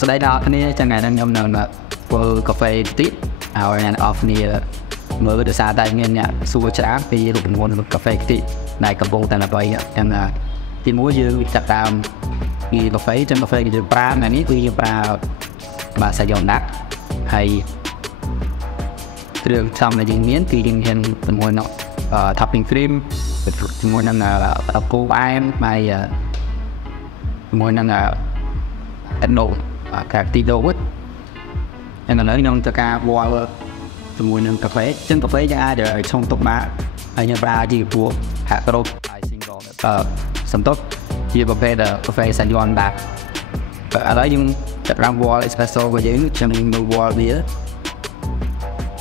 ស្ដីដល់គ្នាចឹងថ្ងៃហ្នឹងខ្ញុំនៅធ្វើកាហ្វេតិចឲ្យអ្នកអស់គ្នាមើលដោយសារតែមានអ្នកសួរច្រើនពីរូបមន្តកាហ្វេតិចដែលកំពុងតែល្បីចឹងទីមួយយើងចាប់តាមពីកាហ្វេចឹងកាហ្វេគឺយើងប្រើថ្ងៃនេះគឺយើងប្រើបាទសាយ៉ងដាក់ហើយគ្រឿងផ្សំដែលយើងមានគឺយើងមានជាមួយនឹង topping cream ជាមួយនឹងគោផ្អែមហើយជាមួយនឹងno កាទីដូវិញឥឡូវខ្ញុំធ្វើការវល់ជាមួយនឹងកាហ្វេចឹងកាហ្វេយើងអាចឆុងទុកបានហើយយើងប្រើជាពួកហាក់ក្រូប single សំតុកជាប្រភេទកាហ្វេសាយ៉នដាក់ឥឡូវយើងចាប់តាមវល់ espresso របស់យើងចឹងយើងវល់វា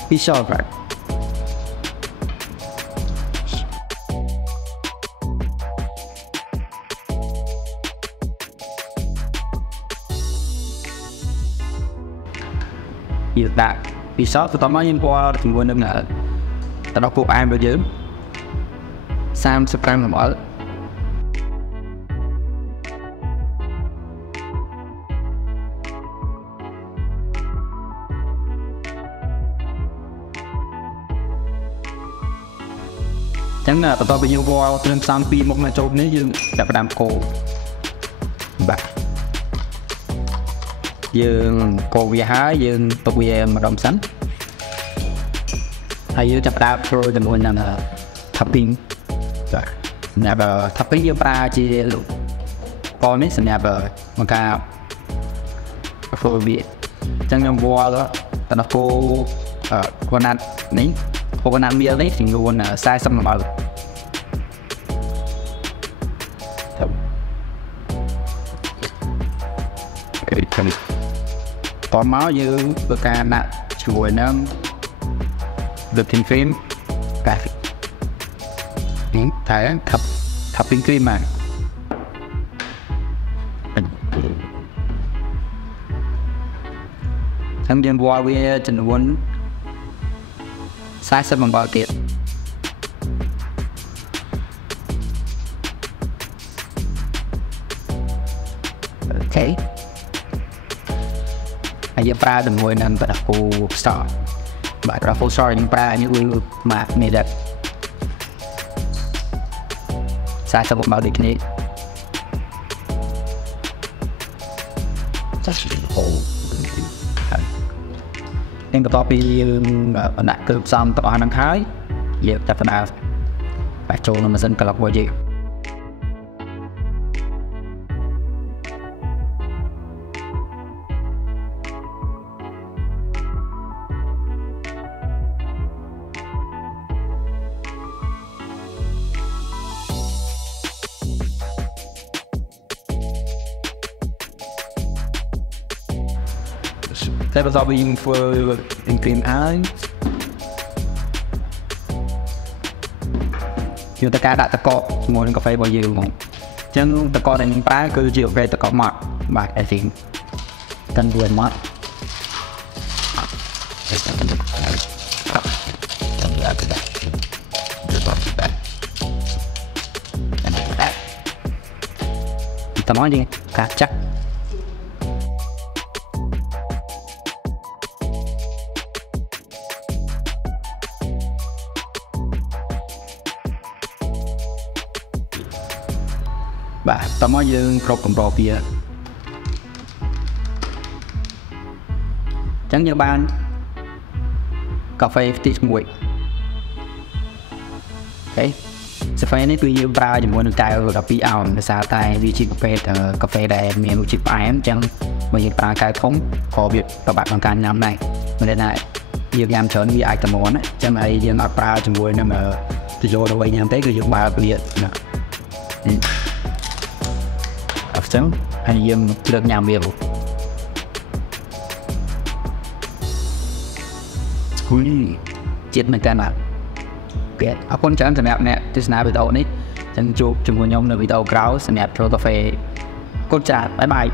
ពី shot rightយើងដាក់ពីសតបន្តមកយើងពណ៌ជាមួយនឹងទឹកដោះគោផ្អែមរបស់យើង35 ml ចឹងបន្តពីយើងវល់គ្រឿងផ្សំ2មុខមកចូលនេះយើងចាប់ផ្ដើមកូរបាទយើងកូរវាហើយយើងទុកវាម្ដងសិនហើយយើងចាប់ដើមចូលជាមួយនឹង topping បាទសម្រាប់ topping យើងប្រើជាកូរនេះសម្រាប់បង្ការធ្វើវាអញ្ចឹងខ្ញុំវល់ទៅដល់គោកូណាត់នេះកូណាត់មៀលនេះចំនួន40 ml តមកយើងធ្វើការដាក់ជាមួយនឹង DaVinci cream កាហ្វេតែ topping cream មកហើយយើងវល់វាចំនួន40 ml ទៀតអូខេយើងប្រើជាមួយនឹងទឹកដោះគោ star បាទទឹកដោះគោ star យើងប្រើនេះគឺមកនេះដែរ40 ml ដូចគ្នាចាស់ហូហើយបន្ទាប់ពីយើងដាក់គ្រឿងផ្សំទាំងអស់ហ្នឹងហើយយើងចាប់ផ្ដើមបញ្ចូលនៅម៉ាស៊ីនក្លឹបរបស់យើងតែបន្ទាប់ពីយើងធ្វើ cream ហើយយើងត្រូវការដាក់ទឹកកកជាមួយនឹងកាហ្វេរបស់យើងហ្មងអញ្ចឹងទឹកកកដែលយើងប្រើគឺជាប្រភេទទឹកកកម៉ត់បាទ I think កាន់វាម៉ត់តមកយើងកាត់ចាក់បាទតមកយើងគ្រប់កម្រវាអញ្ចឹងយើងបានកាហ្វេទី1អូខេកាហ្វេនេះគឺយើងប្រើជាមួយនឹងកែវ12អោនដោយសារតែវាជាប្រភេទកាហ្វេដែលមានរសជាតិផ្អែមអញ្ចឹងបើយើងប្រើកែវធំក៏វាពិបាកក្នុងការញ៉ាំដែរមិនថាយើងញ៉ាំច្រើនវាអាចតែមាន់អញ្ចឹងហើយយើងអត់ប្រើជាមួយនឹងទៅយកទៅវិញញ៉ាំទេគឺយើងបើកវាណាអញ្ចឹងហើយយើងលើកញ៉ាំវាហុយជាតិមែនតើណាគេអរគុណច្រើនសម្រាប់អ្នកទស្សនាវីដេអូនេះចឹងជួបជាមួយខ្ញុំនៅវីដេអូក្រោយសម្រាប់ចូលកាហ្វេអរគុណច្រើនបាយបាយ